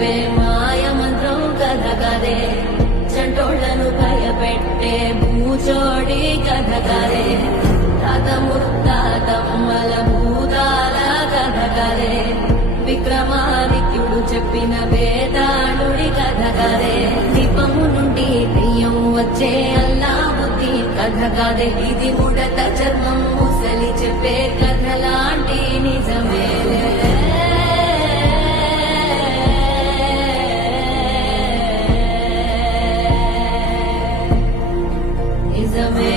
చెప్పే మాయ మంత్రం కథ కదే చంటోళ్లను భయపెట్టే భూచోడి కథ కదే తాత ముత్తాతమ్మల భూతాల కథ కదే విక్రమాదిత్యుడు చెప్పిన వేదాళుడి కథ కదే దీపము నుండి దెయ్యం వచ్చే అల్లా బుద్ధి కథ కాదే ఇది ముడత చర్మం ముసలి చెప్పే కథ లాంటి నిజమేలే నిజమే